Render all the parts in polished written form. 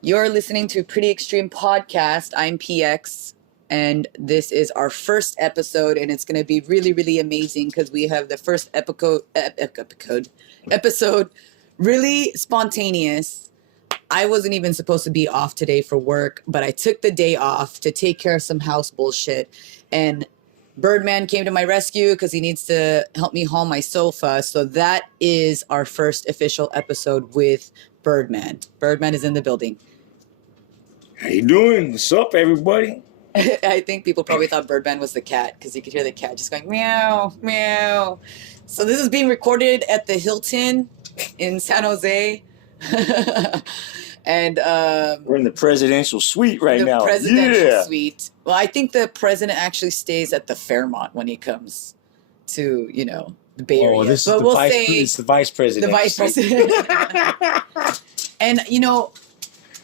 You're listening to Pretty Extreme Podcast. I'm PX, and this is our first episode, and it's going to be really, really amazing because we have the first episode really spontaneous. I wasn't even supposed to be off today for work, but I took the day off to take care of some house bullshit, and Birdman came to my rescue because he needs to help me haul my sofa. So that is our first official episode with Birdman. Birdman is in the building. How you doing? What's up, everybody? I think people probably thought Birdman was the cat because you could hear the cat just going meow, meow. So this is being recorded at the Hilton in San Jose. And we're in the presidential suite right now. The presidential suite. Well, I think the president actually stays at the Fairmont when he comes to, the Bay Area. Oh, this is it's the vice president. The vice president. And,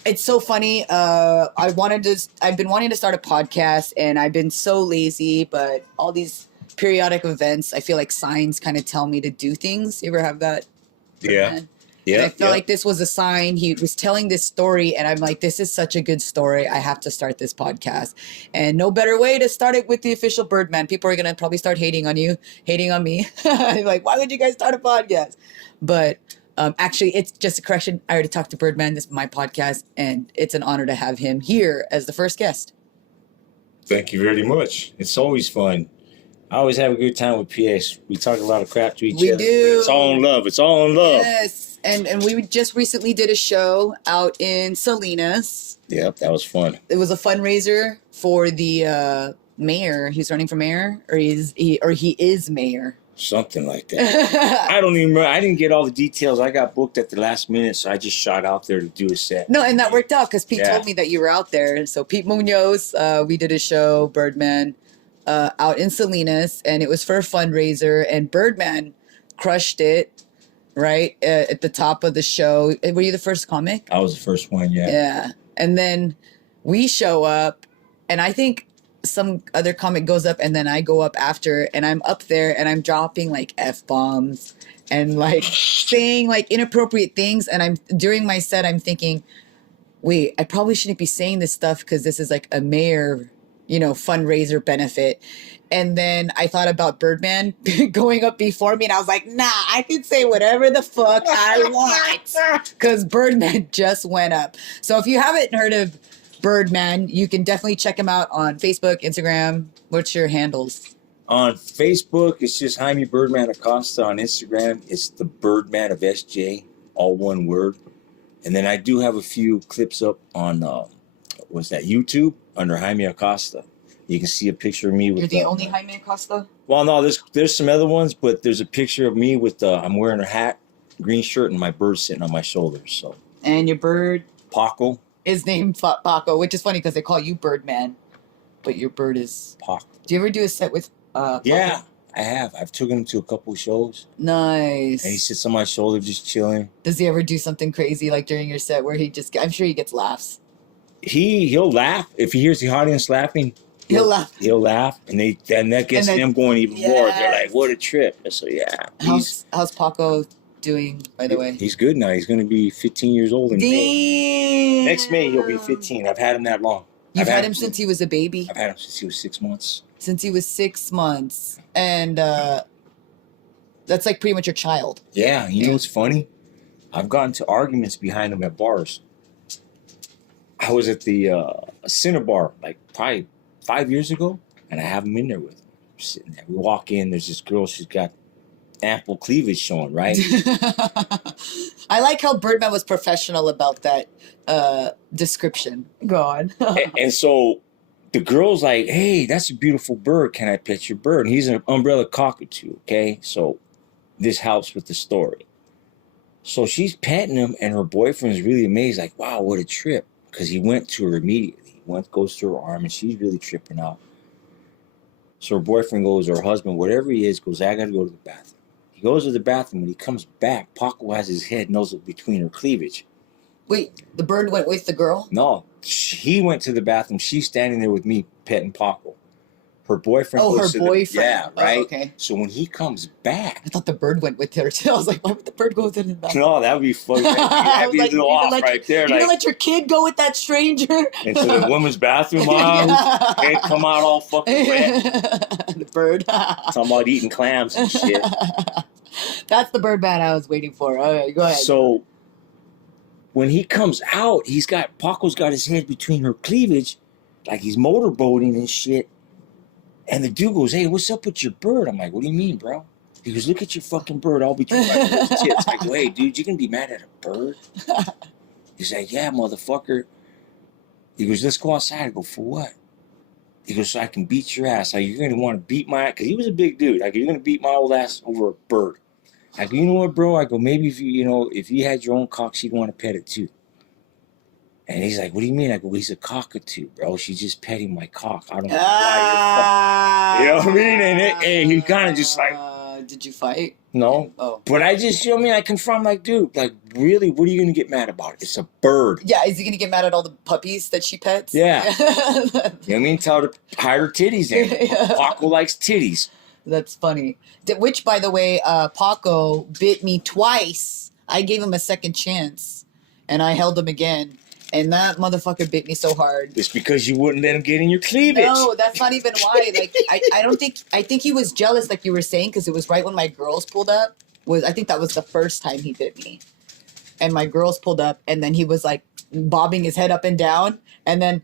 it's so funny. I've been wanting to start a podcast, and I've been so lazy, but all these periodic events, I feel like signs kind of tell me to do things. You ever have that? Yeah. Yeah. And I felt like this was a sign. He was telling this story, and I'm like, this is such a good story. I have to start this podcast. And no better way to start it with the official Birdman. People are going to probably start hating on you, hating on me. Like, why would you guys start a podcast? But actually, it's just a correction. I already talked to Birdman. This is my podcast, and it's an honor to have him here as the first guest. Thank you very much. It's always fun. I always have a good time with PS. We talk a lot of crap to each other. We do. It's all in love. It's all in love. Yes. And we just recently did a show out in Salinas. Yep, that was fun. It was a fundraiser for the mayor. He's running for mayor, or he is mayor. Something like that. I don't even remember. I didn't get all the details. I got booked at the last minute, so I just shot out there to do a set. No, and that worked out because Pete told me that you were out there. So Pete Munoz, we did a show, Birdman, out in Salinas, and it was for a fundraiser, and Birdman crushed it. Right at the top of the show. Were you the first comic? I was the first one, yeah. Yeah. And then we show up, and I think some other comic goes up, and then I go up after, and I'm up there, and I'm dropping like F-bombs and like saying like inappropriate things. And during my set, I'm thinking, wait, I probably shouldn't be saying this stuff because this is like a mayor, fundraiser benefit. And then I thought about Birdman going up before me, and I was like, nah, I can say whatever the fuck I want because Birdman just went up. So if you haven't heard of Birdman, you can definitely check him out on Facebook, Instagram. What's your handles? On Facebook, it's just Jaime Birdman Acosta. On Instagram, it's the Birdman of SJ, all one word. And then I do have a few clips up on, YouTube under Jaime Acosta. You can see a picture of me with. You're the only Jaime Acosta? Well, no, there's some other ones, but there's a picture of me with I'm wearing a hat, green shirt, and my bird sitting on my shoulders. So. And your bird? Paco. Is named Paco, which is funny because they call you Birdman, but your bird is Paco. Do you ever do a set with? Paco? Yeah, I have. I've taken him to a couple of shows. Nice. And he sits on my shoulder, just chilling. Does he ever do something crazy like during your set where I'm sure he gets laughs. He'll laugh if he hears the audience laughing. He'll laugh. He'll laugh, and that gets them going even more. They're like, "What a trip!" So yeah. How's Paco doing, by the way? He's good now. He's going to be 15 years old in May. Next May he'll be 15. I've had him that long. You've had him since he was a baby? I've had him since he was 6 months. Since he was 6 months, and that's like pretty much your child. Yeah, you know what's funny? I've gotten to arguments behind him at bars. I was at the Cinnabar like probably 5 years ago, and I have him in there with him. I'm sitting there. We walk in, there's this girl, she's got ample cleavage showing, right? I like how Birdman was professional about that description. Go on. and so the girl's like, "Hey, that's a beautiful bird. Can I pet your bird?" And he's an umbrella cockatoo, okay? So this helps with the story. So she's petting him, and her boyfriend's really amazed, like, "Wow, what a trip." Because he went to her immediately. Goes to her arm, and she's really tripping out. So her boyfriend goes, or her husband, whatever he is, goes, "I got to go to the bathroom." He goes to the bathroom. When he comes back, Paco has his head nuzzled between her cleavage. Wait, the bird went with the girl? No, he went to the bathroom. She's standing there with me petting Paco. Her boyfriend. Oh, her goes to the- boyfriend. yeah, right. Oh, okay. So when he comes back, I thought the bird went with her too. I was like, why would the bird go with her? no, that would be fucking. I That'd was be like, a little you're gonna off let right there. You're Like gonna let your kid go with that stranger into the woman's bathroom, mom. Yeah. Head come out all fucking wet. The bird. Talking about eating clams and shit. That's the bird man I was waiting for. All right, go ahead. So when he comes out, Paco's got his head between her cleavage, like he's motorboating and shit. And the dude goes, "Hey, what's up with your bird?" I'm like, "What do you mean, bro?" He goes, "Look at your fucking bird all between my tits." I go, "Hey, dude, you gonna be mad at a bird?" He's like, "Yeah, motherfucker." He goes, "Let's go outside." I go, "For what?" He goes, "So I can beat your ass." Like, "You're gonna want to beat my ass," because he was a big dude. Like, "You're gonna beat my old ass over a bird." I go, "You know what, bro?" I go, "Maybe if you had your own cock, she'd want to pet it too." And he's like, "What do you mean?" I go, "Well, he's a cockatoo, bro. She's just petting my cock. I don't know why you're fucking." You know what I mean? And he kind of just like, did you fight? no. Oh. But I just, I confront like, dude, like, really, what are you going to get mad about? It's a bird. Yeah, is he gonna get mad at all the puppies that she pets? Yeah. You know what I mean? Tell her to hide her titties in. Yeah. Paco likes titties. That's funny. Which, by the way, Paco bit me twice. I gave him a second chance, and I held him again. And that motherfucker bit me so hard. It's because you wouldn't let him get in your cleavage. No, that's not even why. Like, I think he was jealous, like you were saying, because it was right when my girls pulled up. I think that was the first time he bit me. And my girls pulled up, and then he was like bobbing his head up and down, and then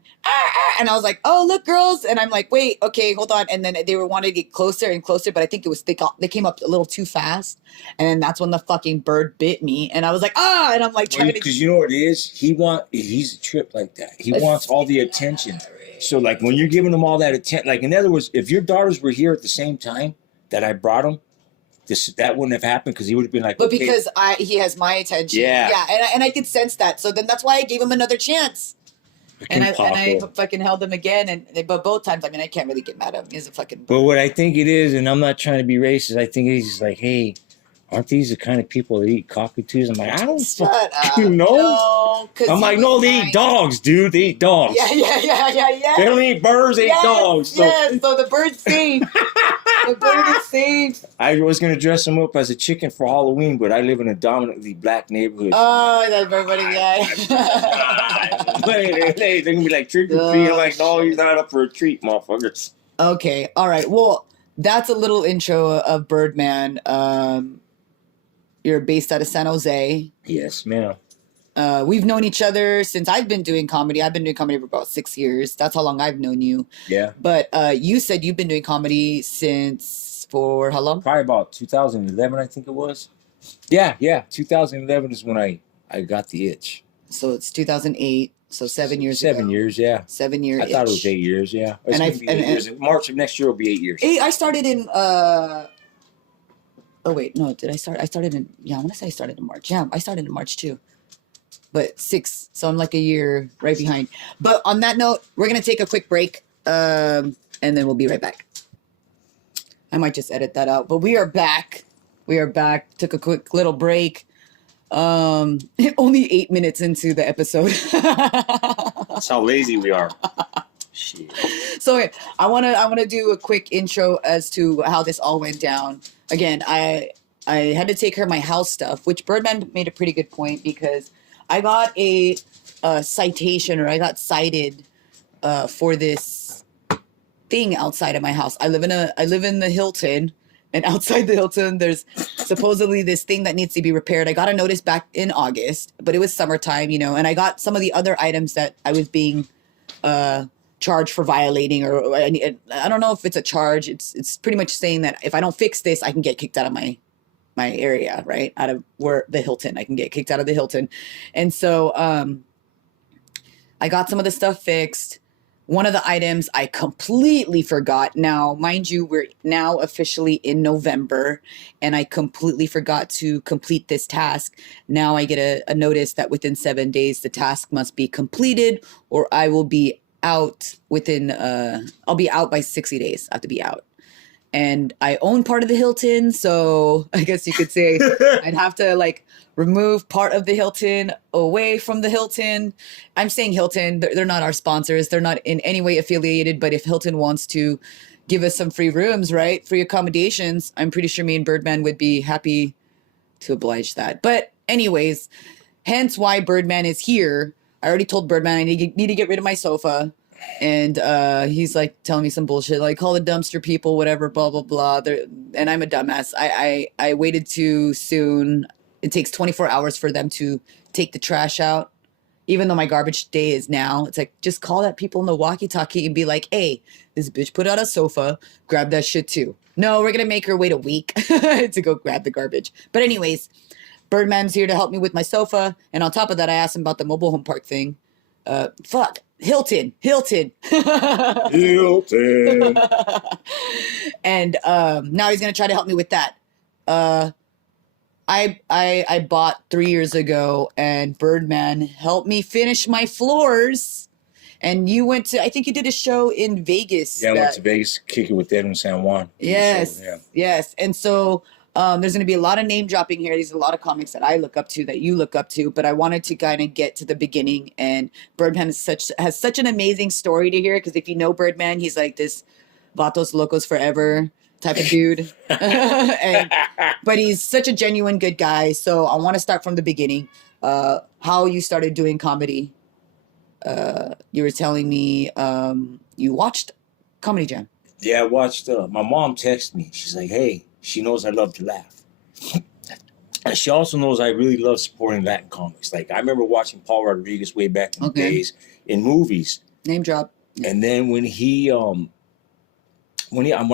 and I was like, "Oh, look, girls!" And I'm like, "Wait, okay, hold on." And then they were wanting to get closer and closer, but I think it was they came up a little too fast, and then that's when the fucking bird bit me, and I was like, "Ah!" And I'm like trying to, because you know what it is. He's a trip like that. He wants all the attention. So like when you're giving him all that attention, like in other words, if your daughters were here at the same time that I brought them, that wouldn't have happened because he would have been like, but okay. because he has my attention, Yeah. and I could sense that, so then that's why I gave him another chance. And I fucking held him again, but both times, I mean, I can't really get mad at him. He's a fucking. But what I think it is, and I'm not trying to be racist, I think he's just like, hey, aren't these the kind of people that eat cockatoos? I'm like, I don't fucking know. No, I'm like, no, they eat dogs, dude. They eat dogs. Yeah. They don't eat birds, they eat dogs. So. Yes, so the bird's safe. The bird is safe. I was going to dress him up as a chicken for Halloween, but I live in a dominantly black neighborhood. Oh, that's very funny, yeah. They're going to be like, trick or treat. I'm like, no, he's not up for a treat, motherfuckers. Okay, all right. Well, that's a little intro of Birdman. You're based out of San Jose. Yes, ma'am. We've known each other since I've been doing comedy. I've been doing comedy for about 6 years. That's how long I've known you. Yeah. But you said you've been doing comedy for how long? Probably about 2011, I think it was. Yeah. 2011 is when I got the itch. So it's 2008. So 7 years. 7 years, yeah. 7 year. I thought it was 8 years, yeah. It's gonna be 8 years. In March of next year will be 8 years. I started in. Oh wait, no. Did I start? I started in. Yeah, I want to say I started in March. Yeah, I started in March too. But 6, so I'm like a year right behind. But on that note, we're gonna take a quick break, and then we'll be right back. I might just edit that out, but we are back. We are back. Took a quick little break. Only 8 minutes into the episode. That's how lazy we are. Shit. So I wanna do a quick intro as to how this all went down. Again, I had to take care of my house stuff, which Birdman made a pretty good point because I got a citation, or I got cited for this thing outside of my house. I live in the Hilton, and outside the Hilton, there's supposedly this thing that needs to be repaired. I got a notice back in August, but it was summertime, and I got some of the other items that I was being charged for violating, or I don't know if it's a charge. It's pretty much saying that if I don't fix this, I can get kicked out of my area, right? Out of the Hilton. I can get kicked out of the Hilton. And so I got some of the stuff fixed. One of the items I completely forgot. Now, mind you, we're now officially in November, and I completely forgot to complete this task. Now I get a notice that within 7 days, the task must be completed, or I will be out I'll be out by 60 days. I have to be out. And I own part of the Hilton, so I guess you could say I'd have to remove part of the Hilton away from the Hilton. I'm saying Hilton, they're not our sponsors. They're not in any way affiliated, but if Hilton wants to give us some free rooms, right? Free accommodations. I'm pretty sure me and Birdman would be happy to oblige that. But anyways, hence why Birdman is here. I already told Birdman I need to get rid of my sofa. And he's like telling me some bullshit, like call the dumpster people, whatever, blah, blah, blah. And I'm a dumbass. I waited too soon. It takes 24 hours for them to take the trash out. Even though my garbage day is now, it's like, just call that people in the walkie-talkie and be like, hey, this bitch put out a sofa, grab that shit too. No, we're going to make her wait a week to go grab the garbage. But anyways, Birdman's here to help me with my sofa. And on top of that, I asked him about the mobile home park thing. Hilton. Hilton. And now he's going to try to help me with that. I bought 3 years ago, and Birdman helped me finish my floors. And you went to, I think you did a show in Vegas. Yeah, I went to Vegas, kicking with Edwin San Juan. Yes, So, yeah. yes. And so there's going to be a lot of name dropping here. There's a lot of comics that I look up to, that you look up to. But I wanted to kind of get to the beginning. And Birdman has such an amazing story to hear. Because if you know Birdman, he's like this Vatos Locos Forever type of dude. But he's such a genuine good guy. So I want to start from the beginning. How you started doing comedy. You were telling me you watched Comedy Jam. Yeah, I watched. My mom texted me. She's like, hey, she knows I love to laugh. And she also knows I really love supporting Latin comics. Like, I remember watching Paul Rodriguez way back in the days in movies. Name drop. And then when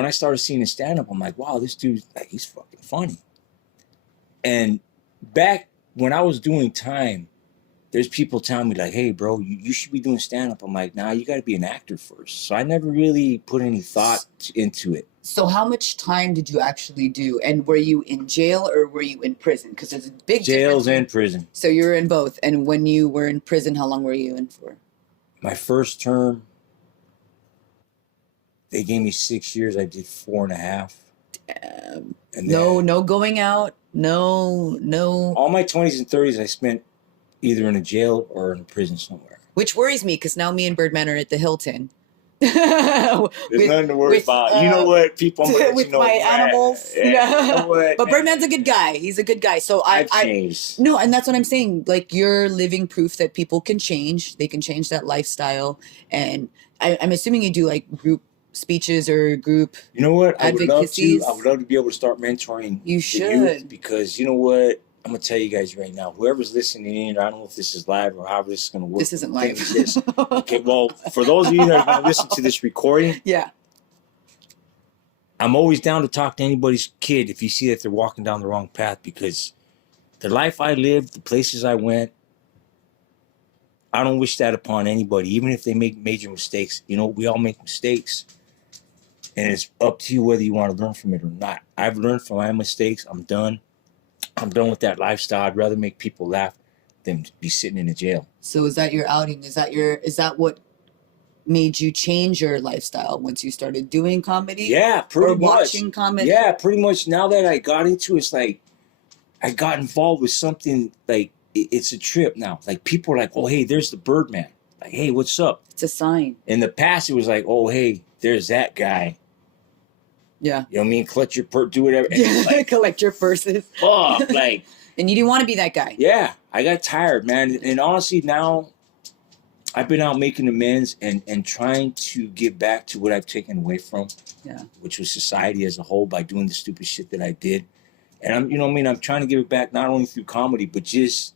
I started seeing his stand-up, I'm like, wow, this dude, like, he's fucking funny. And back when I was doing time, there's people telling me like, hey, bro, you should be doing stand-up. I'm like, nah, you got to be an actor first. So I never really put any thought into it. So how much time did you actually do? And were you in jail or were you in prison? Because there's a big Jails difference. and prison. So you were in both. And when you were in prison, how long were you in for? My first term, they gave me 6 years. I did 4.5. And No going out. No. All my 20s and 30s, I spent either in a jail or in a prison somewhere. Which worries me because now me and Birdman are at the Hilton. There's nothing to worry about. You know what? People, I'm gonna let with you know my that. animals. Yeah. You know what? But Birdman's a good guy. He's a good guy. So I've changed. No, and that's what I'm saying. Like, you're living proof that people can change. They can change that lifestyle. And I'm assuming you do like group speeches or group. You know what? I would love to. advocacies. I would love to be able to start mentoring You the should. youth, because you know what? I'm gonna tell you guys right now. Whoever's listening in, I don't know if this is live or however this is gonna work. This isn't The thing live. is this. Okay, well, for those of you that are gonna listen to this recording, Yeah. I'm always down to talk to anybody's kid if you see that they're walking down the wrong path, because the life I lived, the places I went, I don't wish that upon anybody, even if they make major mistakes. You know, we all make mistakes. And it's up to you whether you want to learn from it or not. I've learned from my mistakes. I'm done. I'm done with that lifestyle. I'd rather make people laugh than be sitting in a jail. So is that your outing? Is that what made you change your lifestyle once you started doing comedy? Yeah, pretty Or much. watching comedy? Yeah, pretty much. Now that I got into it, it's like I got involved with something like it's a trip now. Like, people are like, oh, hey, there's the Birdman. Like, hey, what's up? It's a sign. In the past, it was like, oh, hey, there's that guy. Yeah. You know what I mean? Collect your do whatever. And it's like, Collect your purses. fuck, like, And you didn't want to be that guy. yeah, I got tired, man. And honestly, now I've been out making amends and trying to give back to what I've taken away from, Yeah. which was society as a whole, by doing the stupid shit that I did. And I'm, you know what I mean? I'm trying to give it back not only through comedy, but just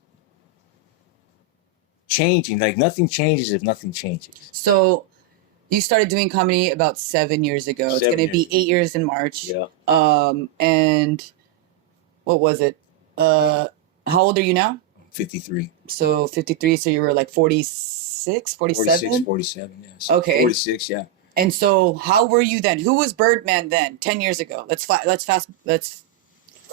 changing. Like, nothing changes if nothing changes. So you started doing comedy about 7 years ago. It's 7 going to be years. 8 years in March. Yeah. And what was it? How old are you now? I'm 53. So 53. So you were like 46, 47? 46, 47, yes. Okay. 46, yeah. And so how were you then? Who was Birdman then? 10 years ago.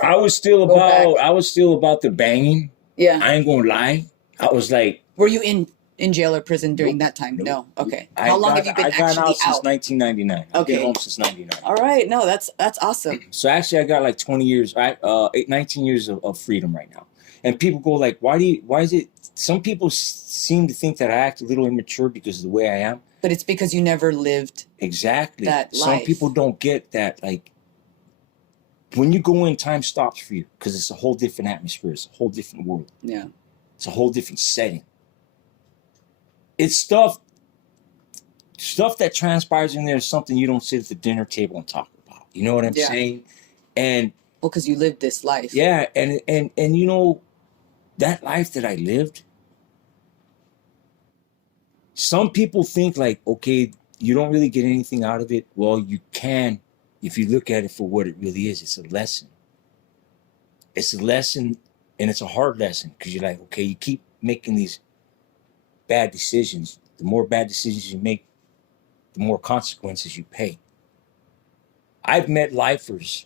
I was still Go back. about the banging. Yeah. I ain't gonna lie. I was like, Were you in jail or prison during that time? Nope. No. Okay. How long have you been I got actually out since out? 1999. I've Okay. been home since 99. All right. No, that's awesome. So actually, I got like 20 years, 19 years of freedom right now. And people go like, why is it, some people seem to think that I act a little immature because of the way I am. But it's because you never lived Exactly. that Some life. people don't get that. Like, when you go in, time stops for you because it's a whole different atmosphere. It's a whole different world. Yeah. It's a whole different setting. It's stuff that transpires in there is something you don't sit at the dinner table and talk about. You know what I'm saying? And well, because you lived this life. yeah, and you know, that life that I lived, some people think like, okay, you don't really get anything out of it. Well, you can if you look at it for what it really is. It's a lesson. It's a lesson, and it's a hard lesson because you're like, okay, you keep making these bad decisions. The more bad decisions you make, the more consequences you pay. I've met lifers,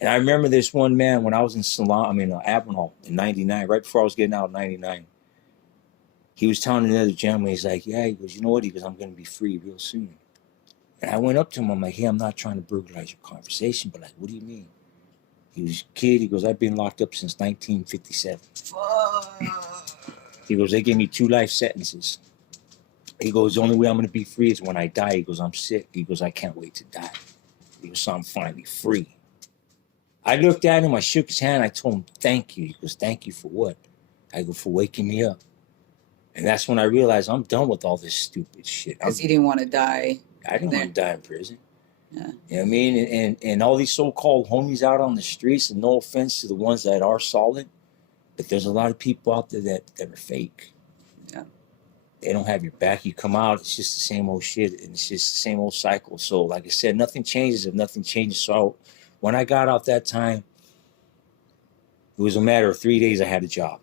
and I remember this one man when I was in Avenal in '99, right before I was getting out in '99. He was telling another gentleman, he's like, yeah, he goes, you know what? He goes, I'm going to be free real soon. And I went up to him, I'm like, hey, I'm not trying to burglarize your conversation, but like, what do you mean? He was a kid, he goes, I've been locked up since 1957. He goes, they gave me 2 life sentences. He goes, the only way I'm going to be free is when I die. He goes, I'm sick. He goes, I can't wait to die. He goes, so I'm finally free. I looked at him, I shook his hand, I told him, thank you. He goes, thank you for what? I go, for waking me up. And that's when I realized I'm done with all this stupid shit. Because you didn't want to die. I didn't want to die in prison. Yeah. You know what I mean? And all these so-called homies out on the streets, and no offense to the ones that are solid, but there's a lot of people out there that are fake. Yeah. They don't have your back. You come out, it's just the same old shit, and it's just the same old cycle. So, like I said, nothing changes if nothing changes. So, when I got out that time, it was a matter of 3 days I had a job.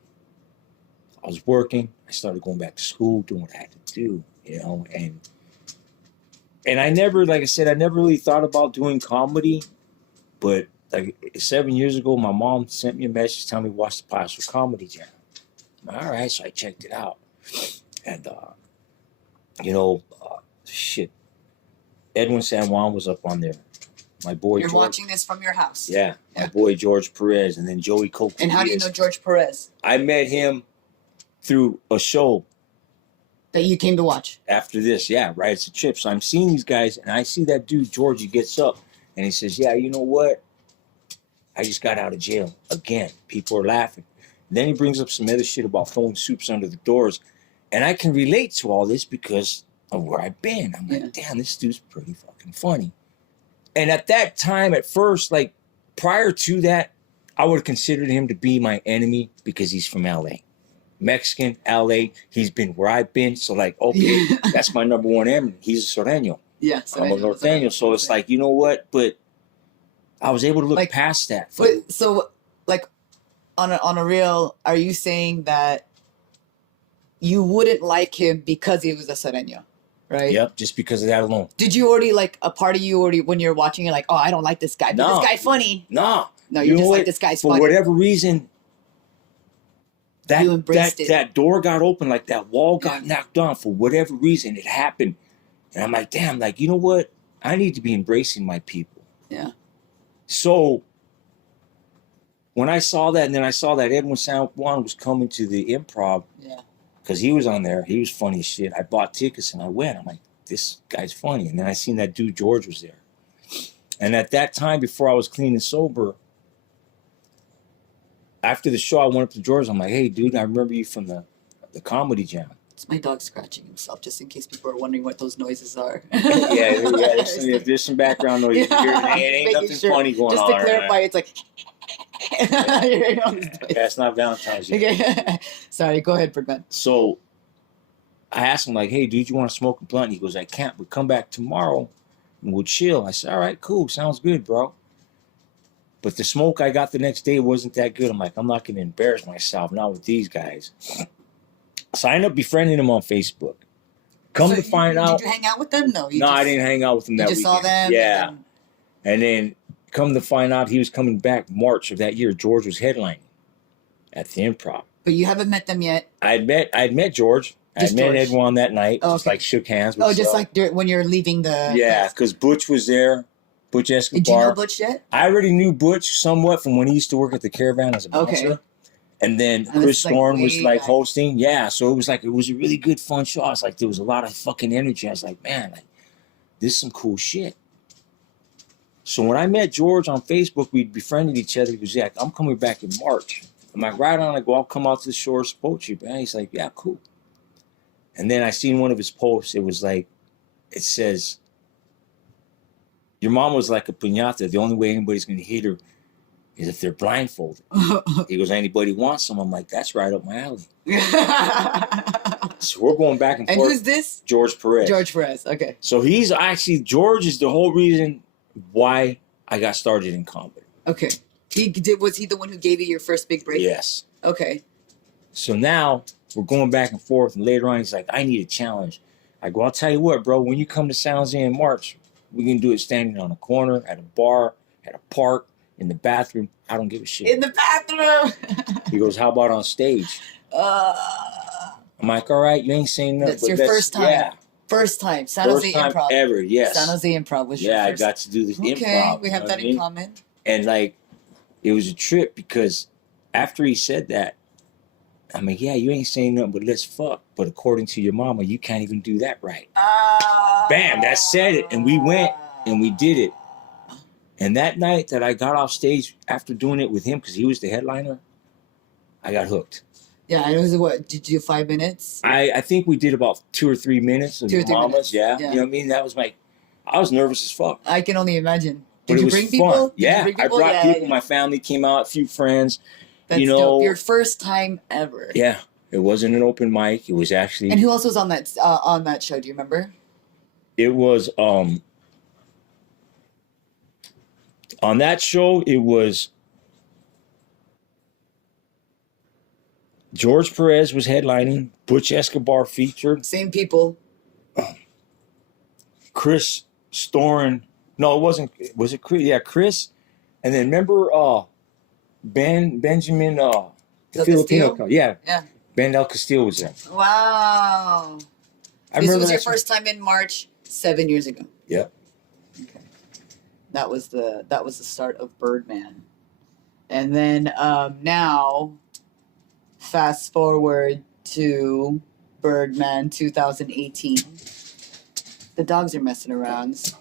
I was working. I started going back to school, doing what I had to do, you know, and I never, like I said, I never really thought about doing comedy, but like 7 years ago, my mom sent me a message telling me to watch the Pioneer Comedy Jam. All right, so I checked it out, and shit, Edwin San Juan was up on there. My boy. You're George, watching this from your house. Yeah, my boy George Perez, and then Joey Coke. And how do you know George Perez? I met him through a show that you came to watch. After this, yeah, right. It's a trip. So I'm seeing these guys, and I see that dude George. He gets up and he says, "Yeah, you know what? I just got out of jail again." People are laughing. And then he brings up some other shit about throwing soups under the doors, and I can relate to all this because of where I've been. I'm like, damn, this dude's pretty fucking funny. And at that time, at first, like prior to that, I would have considered him to be my enemy because he's from LA. Mexican, LA, he's been where I've been. So like, okay, that's my number one enemy. He's a Sureño. Yeah, I'm a Norteño. So it's like, you know what? But I was able to look past that. But so like on a real, are you saying that you wouldn't like him because he was a Sureño? Right. Yep, just because of that alone. Did you already like a part of you already when you're watching it like, oh, I don't like this guy, but this guy's funny? No, you just like this guy's for funny. For whatever reason, that door got open, like that wall got knocked down. For whatever reason, it happened, and I'm like, damn, like you know what? I need to be embracing my people. Yeah. So when I saw that, and then I saw that Edwin San Juan was coming to the Improv. Yeah. Because he was on there. He was funny as shit. I bought tickets and I went. I'm like, this guy's funny. And then I seen that dude George was there. And at that time, before I was clean and sober, after the show, I went up to George. I'm like, hey, dude, I remember you from the Comedy Jam. It's my dog scratching himself, just in case people are wondering what those noises are. yeah. There's some background noise. Yeah, it ain't nothing funny going on. Just to clarify, it's like... That's not Valentine's Day. Okay. Sorry, go ahead, Bergman. So I asked him, like, hey, dude, you want to smoke a blunt? He goes, I can't, but come back tomorrow and we'll chill. I said, all right, cool. Sounds good, bro. But the smoke I got the next day wasn't that good. I'm like, I'm not going to embarrass myself, not with these guys. So I ended up befriending him on Facebook. To find out. Did you hang out with them? No, I didn't hang out with them that weekend. You just saw them? Yeah. And then come to find out he was coming back March of that year. George was headlining at the Improv. But you haven't met them yet? I'd met George. I met Edwin that night. Oh, just like shook hands with just like when you're leaving the... Yeah, because Butch was there. Butch Escobar. Did you know Butch yet? I already knew Butch somewhat from when he used to work at the Caravan as a bouncer. Okay. And then And Chris it's like Storm was way like back. hosting. Yeah, so it was a really good fun show. I was like, there was a lot of fucking energy. I was like, man, like this is some cool shit. So when I met George on Facebook, we befriended each other. He was like, I'm coming back in March. I'm like, right on. I go, I'll come out to the shore, support you, man. He's like, yeah, cool. And then I seen one of his posts. It was like, it says, your mom was like a piñata. The only way anybody's going to hit her is if they're blindfolded. He goes, anybody wants some? I'm like, that's right up my alley. So we're going back and And forth. who's this? George Perez. George Perez. Okay. So he's actually, George is the whole reason why I got started in comedy. Okay. Was he the one who gave you your first big break? Yes. Okay. So now we're going back and forth, and later on he's like, I need a challenge. I go, I'll tell you what, bro, when you come to San Jose in March, we can do it standing on a corner, at a bar, at a park, in the bathroom. I don't give a shit. In the bathroom. He goes, how about on stage? I'm like, all right, you ain't saying nothing. That's your first time. Yeah. First time. San First Jose time Improv. ever, yes. San Jose Improv was your Yeah, first. I got to do this Okay, improv. we have that in common. And like, it was a trip because after he said that, I'm like, yeah, you ain't saying nothing but let's fuck. But according to your mama, you can't even do that right. Bam, that said it. And we went and we did it. And that night that I got off stage after doing it with him, because he was the headliner, I got hooked. Yeah, it was what? Did you do 5 minutes? I think we did about 2 or 3 minutes of 2 or 3 mamas. minutes. Yeah. Yeah. You know what I mean? That was I was nervous as fuck. I can only imagine. But Did it you was bring fun. people? Did you Yeah, bring I brought Yeah, people. yeah. My family came out, a few friends. That's you know, dope. Your first time ever. Yeah, it wasn't an open mic. It was actually. And who else was on that show? Do you remember? It was on that show. It was George Perez was headlining. Butch Escobar featured. Same people. Chris Storin. No, it wasn't. Was it Chris? Yeah, Chris. And then remember Benjamin the Del Filipino. Castillo? Yeah. Yeah. Ben Del Castillo was there. Wow. I This remember was your that. first time in March 7 years ago. Yeah. Okay. That was the start of Birdman. And then now fast forward to Birdman 2018. The dogs are messing around.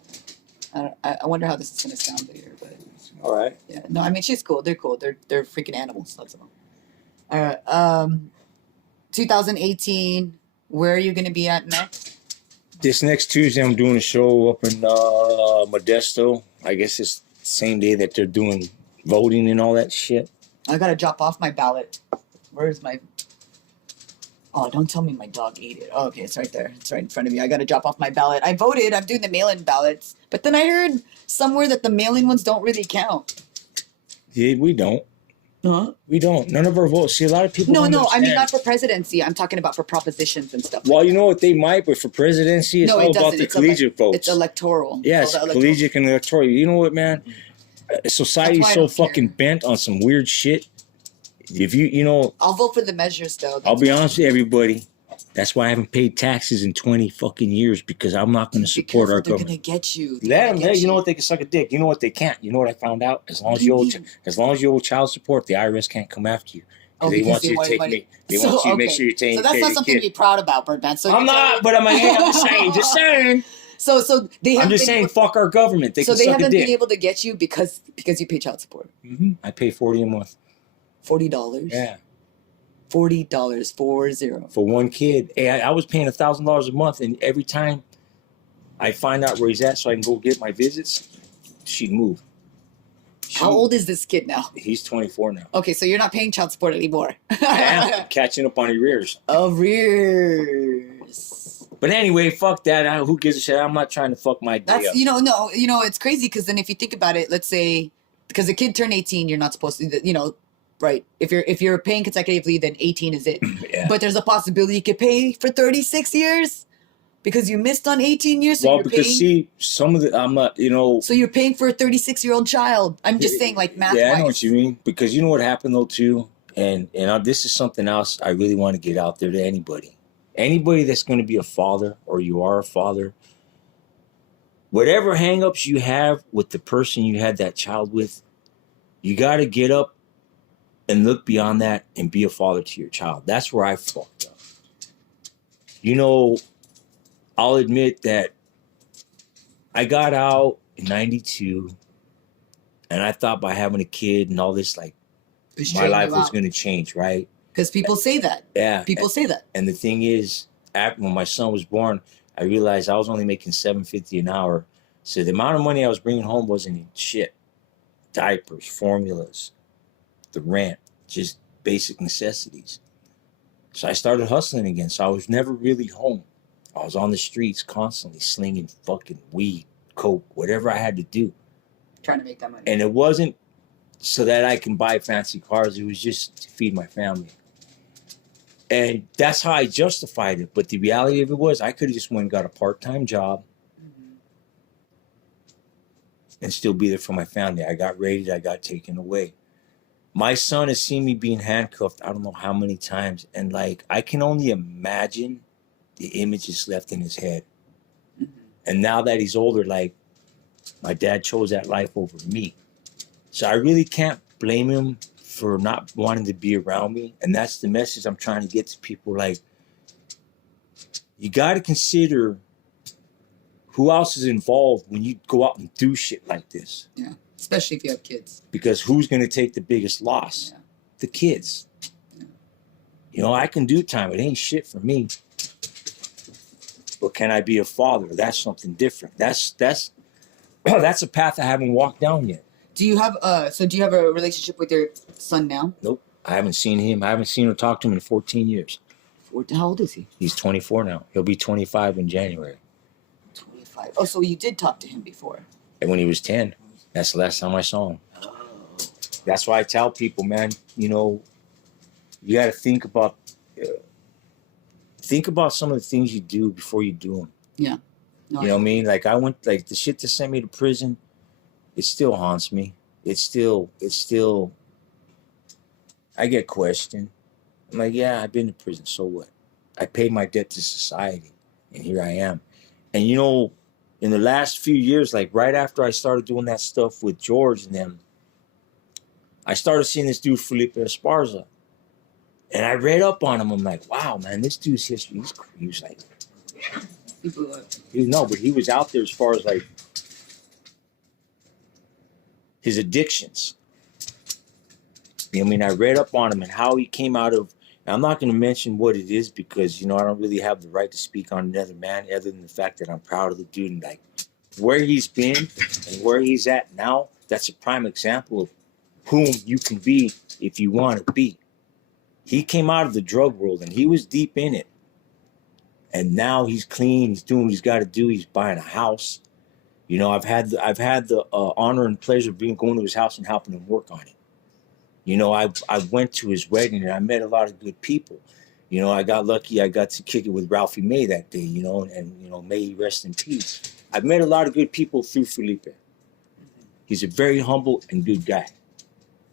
I wonder how this is gonna sound later, but All right. yeah. No, I mean she's cool. They're cool. They're freaking animals. That's all. All right. 2018. Where are you gonna be at next? This next Tuesday, I'm doing a show up in Modesto. I guess it's the same day that they're doing voting and all that shit. I gotta drop off my ballot. Where's my? Oh, don't tell me my dog ate it. Oh, okay, it's right there. It's right in front of me. I gotta drop off my ballot. I voted. I'm doing the mail-in ballots, but then I heard somewhere that the mail-in ones don't really count. Yeah, we don't. Huh? We don't. None of our votes. See, a lot of people. No, don't no. I mean, understand. not for presidency. I'm talking about for propositions and stuff. Well, you know what? They might, but for presidency, it's No, it all about doesn't. the It's collegiate votes. It's electoral. Yes, It's all the electoral. collegiate and electoral. You know what, man? Society's That's why I so don't care. fucking bent on some weird shit. If you know, I'll vote for the measures, though. I'll be honest with everybody. That's why I haven't paid taxes in 20 fucking years, because I'm not going to support our They're government. gonna get you. They're Let gonna them. get You know what? They can suck a dick. You know what they can't. You know what I found out? As long What as do you you owe, mean? as long as you owe child support, the IRS can't come after you. Oh, They because want you to want take money. me. They So, want you to make okay. sure you're taking So that's care not of something your to be kid. proud about, Birdman. So I'm not, but I'm just saying. Just saying. So they have I'm just saying. Fuck our government. They So can they suck a haven't been dick. able to get you because you pay child support. I pay $40 a month. $40. Yeah, $40. 40. for one kid. Hey, I was paying $1,000 a month, and every time I find out where he's at, so I can go get my visits, she'd move. How old is this kid now? He's 24 now. Okay, so you're not paying child support anymore. I'm catching up on arrears. Arrears. But anyway, fuck that. Who gives a shit? I'm not trying to fuck my day That's up. no, it's crazy because then if you think about it, let's say because the kid turned 18, you're not supposed to, right? If you're paying consecutively, then 18 is it. Yeah. But there's a possibility you could pay for 36 years because you missed on 18 years. So Well, you're because paying, see, some of the I'm not, so you're paying for a 36-year-old child. I'm just saying, like math. Yeah, I know what you mean. Because you know what happened though too, and this is something else I really want to get out there to anybody that's going to be a father, or you are a father. Whatever hangups you have with the person you had that child with, you got to get up and look beyond that and be a father to your child. That's where I fucked up. You know, I'll admit that I got out in 92 and I thought by having a kid and all this, like, my life was going to change, right? Because people say that. Yeah. People say that. And the thing is, after when my son was born, I realized I was only making $7.50 an hour. So the amount of money I was bringing home wasn't shit. Diapers, formulas, the rent, just basic necessities. So I started hustling again. So I was never really home. I was on the streets constantly slinging fucking weed, coke, whatever I had to do. Trying to make that money. And it wasn't so that I can buy fancy cars. It was just to feed my family. And that's how I justified it. But the reality of it was I could have just went and got a part-time job and still be there for my family. I got raided. I got taken away. My son has seen me being handcuffed I don't know how many times. And like, I can only imagine the images left in his head. And now that he's older, like, my dad chose that life over me. So I really can't blame him for not wanting to be around me. And that's the message I'm trying to get to people. Like, you got to consider who else is involved when you go out and do shit like this. Yeah, especially if you have kids. Because who's going to take the biggest loss? Yeah. The kids. Yeah. You know, I can do time. It ain't shit for me. But can I be a father? That's something different. That's a path I haven't walked down yet. Do you have a relationship with your son now? Nope. I haven't seen him. I haven't seen or talked to him in 14 years. How old is he? He's 24 now. He'll be 25 in January. 25. Oh, so you did talk to him before? And when he was 10, that's the last time I saw him. Oh. That's why I tell people, man, you know, you got to think about some of the things you do before you do them. Yeah. No, you know what I mean? Like, I went, like, the shit that sent me to prison, it still haunts me. It's still, I get questioned. I'm like, yeah, I've been to prison, so what? I paid my debt to society, and here I am. And, you know, in the last few years, like, right after I started doing that stuff with George and them, I started seeing this dude, Felipe Esparza. And I read up on him. I'm like, wow, man, this dude's history, he was like... No, but he was out there as far as, like, his addictions. You know what I mean? I read up on him and how he came out of... I'm not going to mention what it is because, you know, I don't really have the right to speak on another man other than the fact that I'm proud of the dude. And, like, where he's been and where he's at now, that's a prime example of whom you can be if you want to be. He came out of the drug world and he was deep in it. And now he's clean. He's doing what he's got to do. He's buying a house. You know, I've had the honor and pleasure of going to his house and helping him work on it. You know, I went to his wedding and I met a lot of good people. You know, I got lucky. I got to kick it with Ralphie May that day, you know, and, you know, may he rest in peace. I've met a lot of good people through Felipe. He's a very humble and good guy.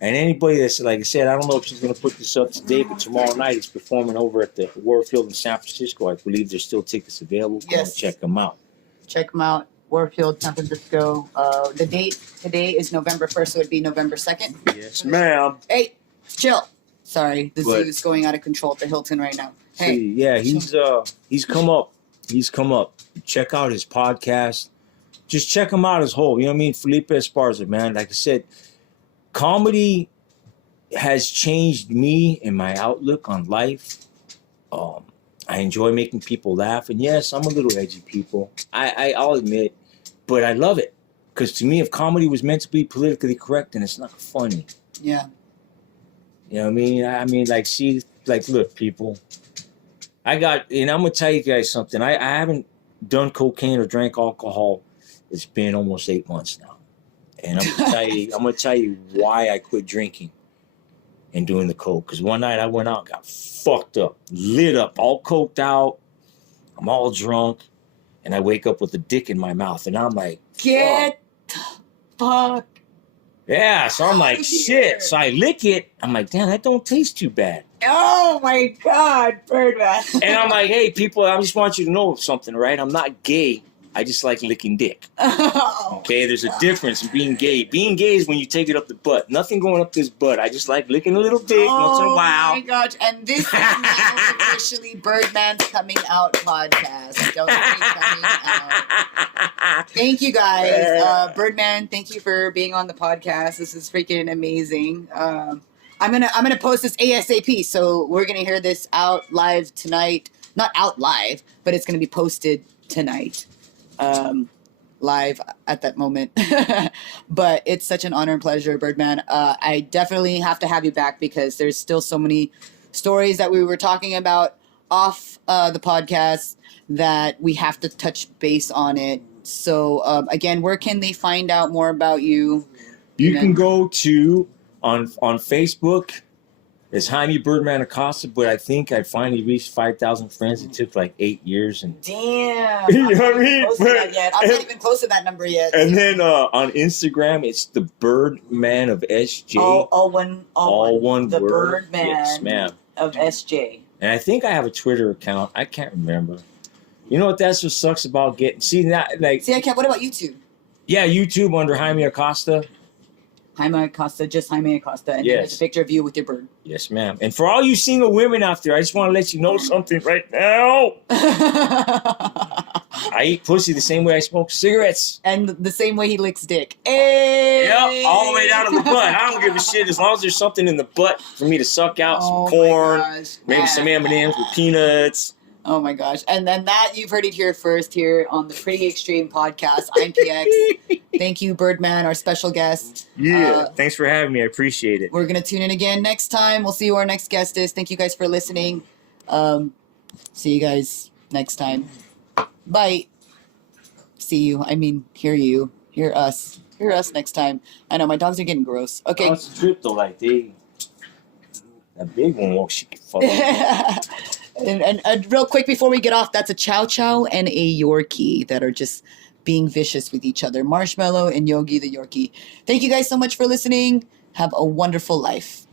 And anybody that's, like I said, I don't know if she's going to put this up today, but tomorrow night he's performing over at the Warfield in San Francisco. I believe there's still tickets available. Yes. Check them out. Check them out. Warfield, San Francisco. The date today is November 1st, so it'd be November 2nd. Yes, ma'am. Hey, chill. Sorry, the zoo is going out of control at the Hilton right now. Hey. See, yeah, he's come up. He's come up. Check out his podcast. Just check him out as whole. You know what I mean? Felipe Esparza, man. Like I said, comedy has changed me and my outlook on life. I enjoy making people laugh. And yes, I'm a little edgy, people. I'll admit. But I love it. Because to me, if comedy was meant to be politically correct, then it's not funny. Yeah. You know what I mean? I mean, like, see, like, look, people. And I'm going to tell you guys something. I haven't done cocaine or drank alcohol. It's been almost 8 months now. And I'm going to tell you why I quit drinking and doing the coke. Because one night I went out, got fucked up, lit up, all coked out. I'm all drunk. And I wake up with a dick in my mouth. And I'm like, get the fuck. Yeah, so I'm like, shit. So I lick it. I'm like, damn, that don't taste too bad. Oh, my God, Birdman. And I'm like, hey, people, I just want you to know something, right? I'm not gay. I just like licking dick. Okay, there's a difference in being gay. Being gay is when you take it up the butt. Nothing going up this butt. I just like licking a little dick once in a while. Oh my gosh. And this is now officially Birdman's Coming Out podcast. Don't be coming out. Thank you guys. Birdman, thank you for being on the podcast. This is freaking amazing. I'm gonna post this ASAP. So we're gonna hear this out live tonight. Not out live, but it's gonna be posted tonight. Live at that moment. But it's such an honor and pleasure, Birdman. I definitely have to have you back because there's still so many stories that we were talking about off the podcast that we have to touch base on it. So again, where can they find out more about you? You can go to on Facebook. It's Jaime Birdman Acosta, but I think I finally reached 5,000 friends. It took like 8 years. And Damn. You know what I mean? I'm not even close to that number yet. And then on Instagram, it's the Birdman of SJ. All one The word. Birdman Yes, ma'am. of SJ. And I think I have a Twitter account. I can't remember. You know what? That's what sucks about getting. See that? Like, See, I can't. What about YouTube? yeah, YouTube under Jaime Acosta. Jaime Acosta, just Jaime Acosta, and then Yes. there's a picture of you with your bird. Yes, ma'am. And for all you single women out there, I just want to let you know something right now. I eat pussy the same way I smoke cigarettes. And the same way he licks dick. Hey! Yep, all the way down to the butt. I don't give a shit as long as there's something in the butt for me to suck out Oh some corn, my gosh. maybe some M&Ms with peanuts. Oh my gosh. And then that, you've heard it here first here on the Pretty Extreme podcast. I'm PX. Thank you, Birdman, our special guest. Yeah, thanks for having me. I appreciate it. We're going to tune in again next time. We'll see who our next guest is. Thank you guys for listening. See you guys next time. Bye. See you. I mean, hear you. Hear us. Hear us next time. I know, my dogs are getting gross. Okay. Oh, it's a trip though, like that big one won't she fuck. and real quick before we get off, that's a Chow Chow and a Yorkie that are just being vicious with each other. Marshmallow and Yogi the Yorkie. Thank you guys so much for listening. Have a wonderful life.